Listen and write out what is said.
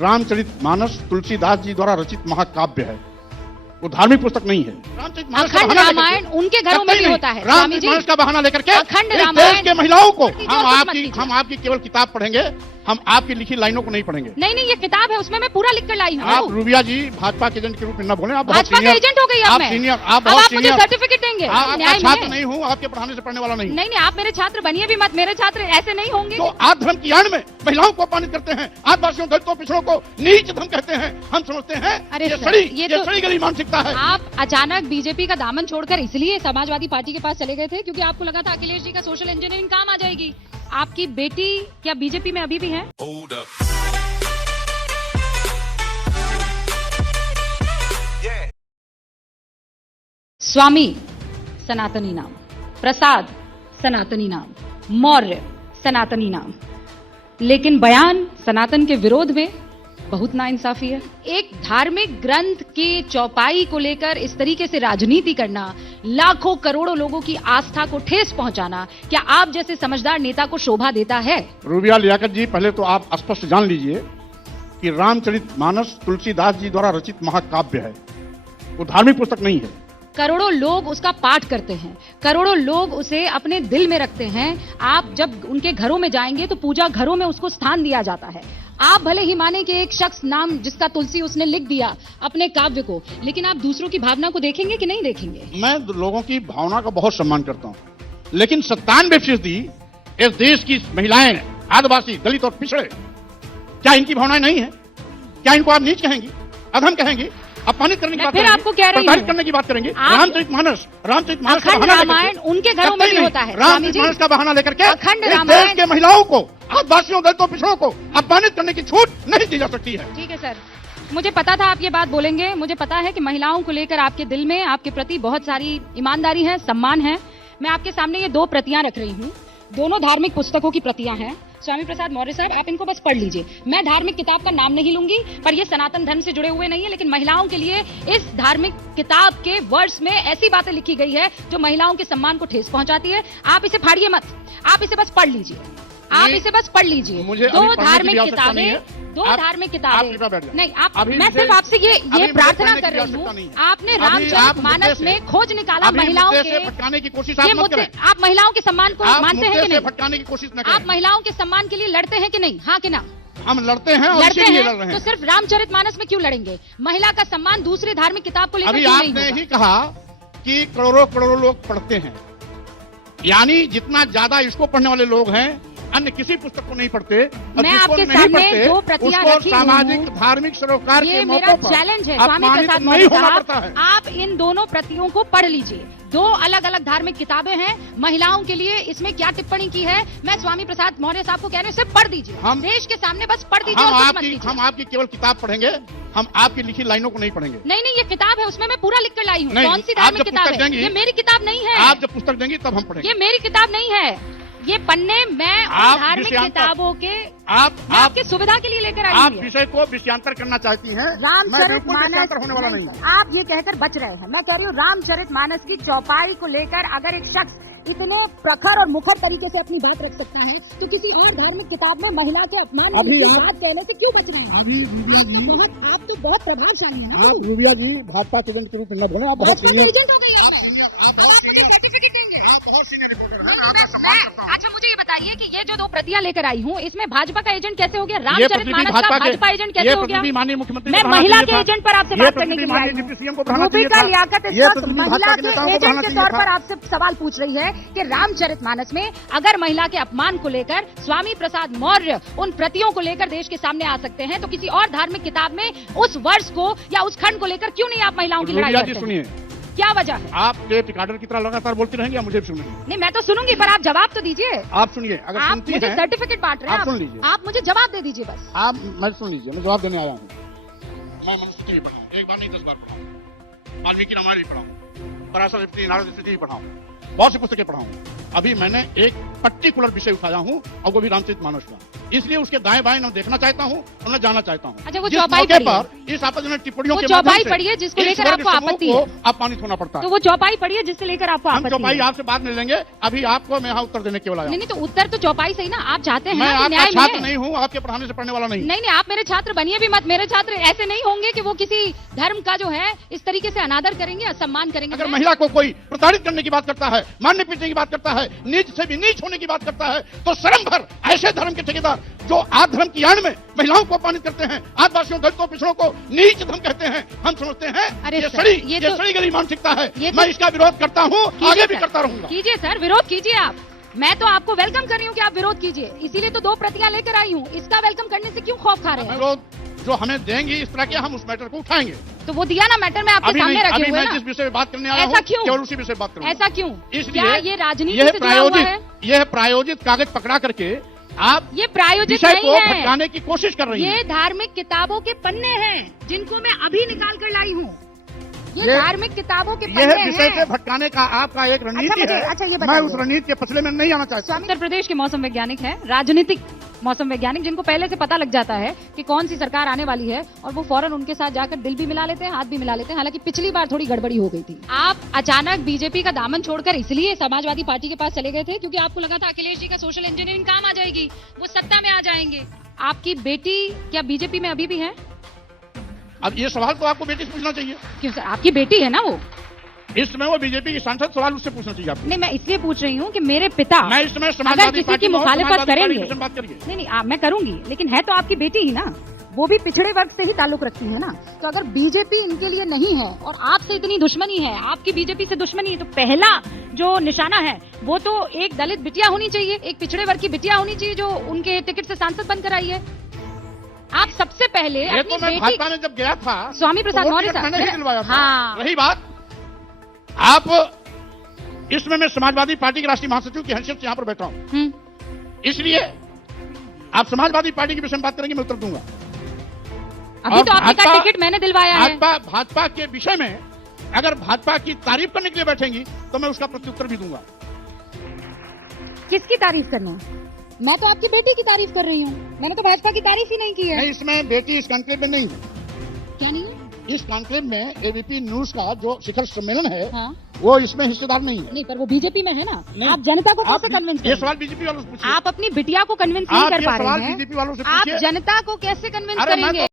रामचरितमानस तुलसीदास जी द्वारा रचित महाकाव्य है, वो धार्मिक पुस्तक नहीं है। अखंड रामायण उनके घरों में भी होता है। रामचरितमानस का बहाना लेकर के अखंड देश रामायण के महिलाओं को हम आपकी केवल किताब पढ़ेंगे, हम आपकी लिखी लाइनों को नहीं पढ़ेंगे। नहीं, ये किताब है, उसमें मैं पूरा लिख कर लाई हूँ। आप रूबिया जी भाजपा के एजेंट के रूप में न बोले, आप भाजपा का एजेंट हो गई आप सीनियर, आप बहुत मुझे सर्टिफिकेट देंगे। आपका छात्र नहीं हूँ, आपके पढ़ाने से पढ़ने वाला नहीं। नहीं, आप मेरे छात्र बनिए भी मत, मेरे छात्र ऐसे नहीं होंगे। तो आप धर्म की आड़ में महिलाओं को अपमानित करते हैं, आदिवासियों दलितों पिछड़ों को नीच धर्म कहते हैं। हम समझते हैं ये सड़ी गली मानसिकता है। आप अचानक बीजेपी का दामन छोड़कर इसलिए समाजवादी पार्टी के पास चले गए थे क्योंकि आपको लगा था अखिलेश जी का सोशल इंजीनियरिंग काम आ जाएगी। आपकी बेटी क्या बीजेपी में अभी भी है? स्वामी सनातनी नाम, प्रसाद सनातनी नाम, मौर्य सनातनी नाम, लेकिन बयान सनातन के विरोध में बहुत नाइंसाफी है। एक धार्मिक ग्रंथ के चौपाई को लेकर इस तरीके से राजनीति करना, लाखों करोड़ों लोगों की आस्था को ठेस पहुंचाना, क्या आप जैसे समझदार नेता को शोभा देता है? रूबिया लियाकत जी, पहले तो आप स्पष्ट जान लीजिए कि रामचरितमानस तुलसीदास जी द्वारा रचित महाकाव्य है, वो धार्मिक पुस्तक नहीं है। करोड़ों लोग उसका पाठ करते हैं, करोड़ों लोग उसे अपने दिल में रखते हैं। आप जब उनके घरों में जाएंगे तो पूजा घरों में उसको स्थान दिया जाता है। आप भले ही माने कि एक शख्स नाम जिसका तुलसी उसने लिख दिया अपने काव्य को, लेकिन आप दूसरों की भावना को देखेंगे कि नहीं देखेंगे? मैं लोगों की भावना का बहुत सम्मान करता हूँ, लेकिन 97% इस देश की महिलाएं, आदिवासी, दलित और पिछड़े, क्या इनकी भावनाएं नहीं है? क्या इनको आप नीच कहेंगी, अधम कहेंगी, अपमानित करने की बात करेंगे, आपको कह रही हूं, करने की बात करेंगे? रामचरितमानस का बहाना रामायण उनके घरों में भी होता है। रामचरितमानस का बहाना लेकर के अखंड देश रामायण के महिलाओं को, आदिवासियों, दलितों, पिछड़ों को अपमानित करने की छूट नहीं दी जा सकती है। ठीक है सर, मुझे पता था आप ये बात बोलेंगे। मुझे पता है कि महिलाओं को लेकर आपके दिल में, आपके प्रति बहुत सारी ईमानदारी है, सम्मान है। मैं आपके सामने ये 2 प्रतियां रख रही हूँ, दोनों धार्मिक पुस्तकों की प्रतियां हैं। स्वामी प्रसाद मौर्य साहब, आप इनको बस पढ़ लीजिए। मैं धार्मिक किताब का नाम नहीं लूंगी, पर ये सनातन धर्म से जुड़े हुए नहीं है, लेकिन महिलाओं के लिए इस धार्मिक किताब के वर्ड्स में ऐसी बातें लिखी गई है जो महिलाओं के सम्मान को ठेस पहुंचाती है। आप इसे फाड़िए मत, आप इसे बस पढ़ लीजिए, आप इसे बस पढ़ लीजिए। 2 धार्मिक किताबें, 2 धार्मिक किताबें नहीं। आप, मैं सिर्फ आपसे ये प्रार्थना कर रही हूँ, आपने रामचरितमानस में खोज निकाला महिलाओं के भटकाने की कोशिश ये मुद्दे। आप महिलाओं के सम्मान को मानते हैं कि नहीं? भटकाने की कोशिश न करें। आप महिलाओं के सम्मान के लिए लड़ते हैं कि नहीं? हाँ कि ना? हम लड़ते हैं और इसीलिए लड़ रहे हैं। तो सिर्फ रामचरितमानस में क्यों लड़ेंगे? महिला का सम्मान दूसरी धार्मिक किताब को लेकर अभी क्यों नहीं आपने होगा? ही कहा कि करोड़ों लोग पढ़ते हैं, यानी जितना ज्यादा इसको पढ़ने वाले लोग हैं अन्य किसी पुस्तक को नहीं पढ़ते। मैं आपके सामने 2 प्रतियां रखी सामाजिक, धार्मिक, सरोकार के मेरा मौकों पर चैलेंज है स्वामी प्रसाद नहीं मौर्य होना पड़ता साहब, है। आप इन दोनों प्रतियों को पढ़ लीजिए। 2 अलग-अलग धार्मिक किताबें हैं, महिलाओं के लिए इसमें क्या टिप्पणी की है, मैं स्वामी प्रसाद मौर्य साहब को कह रही हूँ, सिर्फ पढ़ दीजिए। हम देश के सामने बस पढ़ दीजिए और कुछ मत कीजिए। हम आपकी केवल किताब पढ़ेंगे, हम आपकी लिखी लाइनों को नहीं पढ़ेंगे। नहीं, ये किताब है, उसमें मैं पूरा लिख कर लाई हूँ। कौन सी धार्मिक किताब है? ये मेरी किताब नहीं है। आप जब पुस्तक देंगी तब हम पढ़ेंगे। ये मेरी किताब नहीं है, ये पन्ने मैं धार्मिक किताबों के आपकी सुविधा के लिए लेकर आई हूँ। आप विषय को विषयांतर करना चाहती हैं, रामचरितमानस होने वाला नहीं। आप ये कहकर बच रहे हैं। मैं कह रही हूँ रामचरितमानस की चौपाई को लेकर अगर एक शख्स इतने प्रखर और मुखर तरीके से अपनी बात रख सकता है, तो किसी और धार्मिक किताब में महिला के अपमान की बात कहने से क्यों बच रहे हैं? अभी रूबिया जी, आप तो बहुत प्रभावशाली हैं। आप रूबिया जी भाजपा के एजेंट के रूप में न बोले, आप बहुत एजेंट हो गई है। आप मुझे सर्टिफिकेट देंगे? आप बहुत सीनियर रिपोर्टर हैं। अच्छा, मुझे ये बताइए कि ये जो 2 प्रतियां लेकर आई हूँ, इसमें भाजपा का एजेंट कैसे हो गया? रामचरितमानस का भाजपा एजेंट कैसे हो गया? माननीय मुख्यमंत्री, मैं महिला के एजेंट पर आपसे बात करने के लिए आई हूँ। रूबिका लियाकत इस वक्त महिला के एजेंट के तौर पर आपसे सवाल पूछ रही है कि रामचरितमानस में अगर महिला के अपमान को लेकर स्वामी प्रसाद मौर्य उन प्रतियों को लेकर देश के सामने आ सकते हैं, तो किसी और धार्मिक किताब में उस वर्ष को या उस खंड को लेकर क्यों नहीं आप महिलाओं की लड़ाई करते हैं? सुनिए, क्या वजह है? आप टेप रिकॉर्डर की तरह लगातार बोलती रहेंगी या मुझे सुनेंगे? नहीं, मैं तो सुनूंगी, पर आप जवाब तो दीजिए। आप सुनिए, अगर आप सुनती मुझे हैं, सर्टिफिकेट बांट रहे हैं, आप सुन लीजिए। आप मुझे जवाब दे दीजिए बस। आप मैं सुन लीजिए, मैं जवाब देने आया हूँ। मैं मनुस्मृति भी पढ़ाऊँ, एक बार नहीं 10 बार पढ़ाऊँ, वाल्मीकि रामायण भी पढ़ाऊँ, पराशर स्मृति, नारद स्मृति भी पढ़ाऊँ, बहुत सी पुस्तकें पढ़ाऊँ। अभी मैंने एक पर्टिकुलर विषय उठाया हूँ और वो भी रामचरित मानस का, इसलिए उसके दाएं बाएं न देखना चाहता हूँ और न जाना चाहता हूँ। अच्छा, वो जिस चौपाई मौके पढ़िए। पर इस आपत्तिजनक टिप्पणियों वो के चौपाई माध्यम से पढ़िए जिसको इस लेकर वर्ग आपको समूह आपत्ति को है। अपमानित होना पड़ता तो है। वो चौपाई पढ़िए जिससे लेकर आपको हम आपत्ति चौपाई है। आपसे बाद में लेंगे, अभी आपको मैं यहाँ उत्तर देने केवल आया हूँ। नहीं तो उत्तर तो चौपाई से ही ना, आप चाहते हैं मैं ना कि आपका न्याय छात्र मिले। नहीं हूँ, आपके पढ़ाने से पढ़ने वाला नहीं। नहीं, आप मेरे छात्र बनिए भी मत। मेरे छात्र ऐसे नहीं होंगे कि वो किसी धर्म का जो है इस तरीके से अनादर करेंगे, असम्मान करेंगे। अगर महिला को कोई प्रताड़ित करने की बात करता है, मारने पीटने की बात करता है, नीच से भी नीच होने की बात करता है, तो शर्म भर ऐसे धर्म के ठेकेदार जो आद धर्म की आड़ में महिलाओं को अपमानित करते हैं, आदिवासियों, दलितों, पिछड़ों को नीच धर्म कहते हैं। हम समझते हैं अरे ये सर, सड़ी ये ये तो- सड़ी गली मानसिकता है। ये तो- मैं इसका विरोध करता हूँ, आगे भी करता रहूंगा। कीजिए सर, विरोध कीजिए आप। मैं तो आपको वेलकम कर रही हूँ कि आप विरोध कीजिए, इसीलिए तो 2 प्रतियां लेकर आई हूँ। इसका वेलकम करने से क्यों खौफ खा रहे हैं? विरोध जो हमें देंगी इस तरह के, हम उस मैटर को उठाएंगे। तो वो दिया ना मैटर, में आपके अभी सामने नहीं, रखे अभी हुए मैं ना। जिस विषय में बात करने आया ऐसा हूँ क्यों? केवल उसी विषय में बात करूंगा। ऐसा क्यों? इसलिए क्या ये राजनीति से जुड़ा हुआ है? यह प्रायोजित कागज पकड़ा करके आप ये प्रायोजित विषय नहीं को है। भटकाने की कोशिश कर रही ये है। धार्मिक किताबों के पन्ने हैं जिनको मैं अभी निकाल कर लाई हूँ। ये ये- धार्मिक किताबों के यह पन्ने विषय से हैं। भटकाने का आपका एक रणनीति मुझे- है। अच्छा, ये मैं बताइए। उस रणनीति के पछले में नहीं आना चाहता। उत्तर प्रदेश के मौसम वैज्ञानिक हैं, राजनीतिक मौसम वैज्ञानिक, जिनको पहले से पता लग जाता है कि कौन सी सरकार आने वाली है और वो फौरन उनके साथ जाकर दिल भी मिला लेते हैं, हाथ भी मिला लेते हैं। हालांकि पिछली बार थोड़ी गड़बड़ी हो गई थी। आप अचानक बीजेपी का दामन छोड़कर इसलिए समाजवादी पार्टी के पास चले गए थे क्योंकि आपको लगा था अखिलेश जी का सोशल इंजीनियरिंग काम आ जाएगी, वो सत्ता में आ जाएंगे। आपकी बेटी क्या बीजेपी में अभी भी है? अब ये सवाल तो आपको बेटी से पूछना चाहिए। क्यों सर, आपकी बेटी है ना वो? इस समय वो बीजेपी की सांसद, सवाल उससे पूछना चाहिए आपको। नहीं, मैं इसलिए पूछ रही हूँ कि मेरे पिता मैं इस समय अगर समाजवादी किसी पार्टी की में हूं, मुखालिफत समाजवादी पार्टी करेंगे, के विषय में बात करिए। नहीं मैं करूंगी, लेकिन है तो आपकी बेटी ही ना, वो भी पिछड़े वर्ग से ही ताल्लुक रखती है ना। तो अगर बीजेपी इनके लिए नहीं है और आपसे इतनी दुश्मनी है, आपकी बीजेपी से दुश्मनी है, तो पहला जो निशाना है वो तो एक दलित बिटिया होनी चाहिए, एक पिछड़े वर्ग की बिटिया होनी चाहिए जो उनके टिकट से सांसद बनकर आई है। आप सबसे पहले ये अपनी तो मैं बेटी भाजपा में जब गया था, स्वामी प्रसाद तो वो मौर्य टिकट साहब, मैंने ही दिलवाया था। हाँ। रही बात, आप इसमें मैं समाजवादी पार्टी के राष्ट्रीय महासचिव की हैसियत से यहाँ पर बैठा हूँ, इसलिए आप समाजवादी पार्टी के विषय में बात करेंगे, मैं उत्तर दूंगा। अभी और तो आपका भाजपा- टिकट मैंने दिलवाया है। भाजपा के विषय में अगर भाजपा की तारीफ करने के लिए बैठेंगी तो मैं उसका प्रत्युत्तर भी दूंगा। किसकी तारीफ करना? मैं तो आपकी बेटी की तारीफ कर रही हूँ, मैंने तो भाजपा की तारीफ ही नहीं की है। नहीं, इसमें बेटी इस कॉन्क्लेव में नहीं है। क्या नहीं है? इस कॉन्क्लेव में एबीपी न्यूज का जो शिखर सम्मेलन है, हाँ। वो इसमें हिस्सेदार नहीं है। नहीं, पर वो बीजेपी में है ना। नहीं। आप जनता को आप कैसे कन्विंस ये करेंगे? सवाल बीजेपी वालों से पूछिए। आप अपनी बिटिया को कन्विंस नहीं आप कर ये पा सवाल रहे हैं। बीजेपी वालों से आप पूछिए। जनता को कैसे कन्विंस अरे मैं तो करेंगे?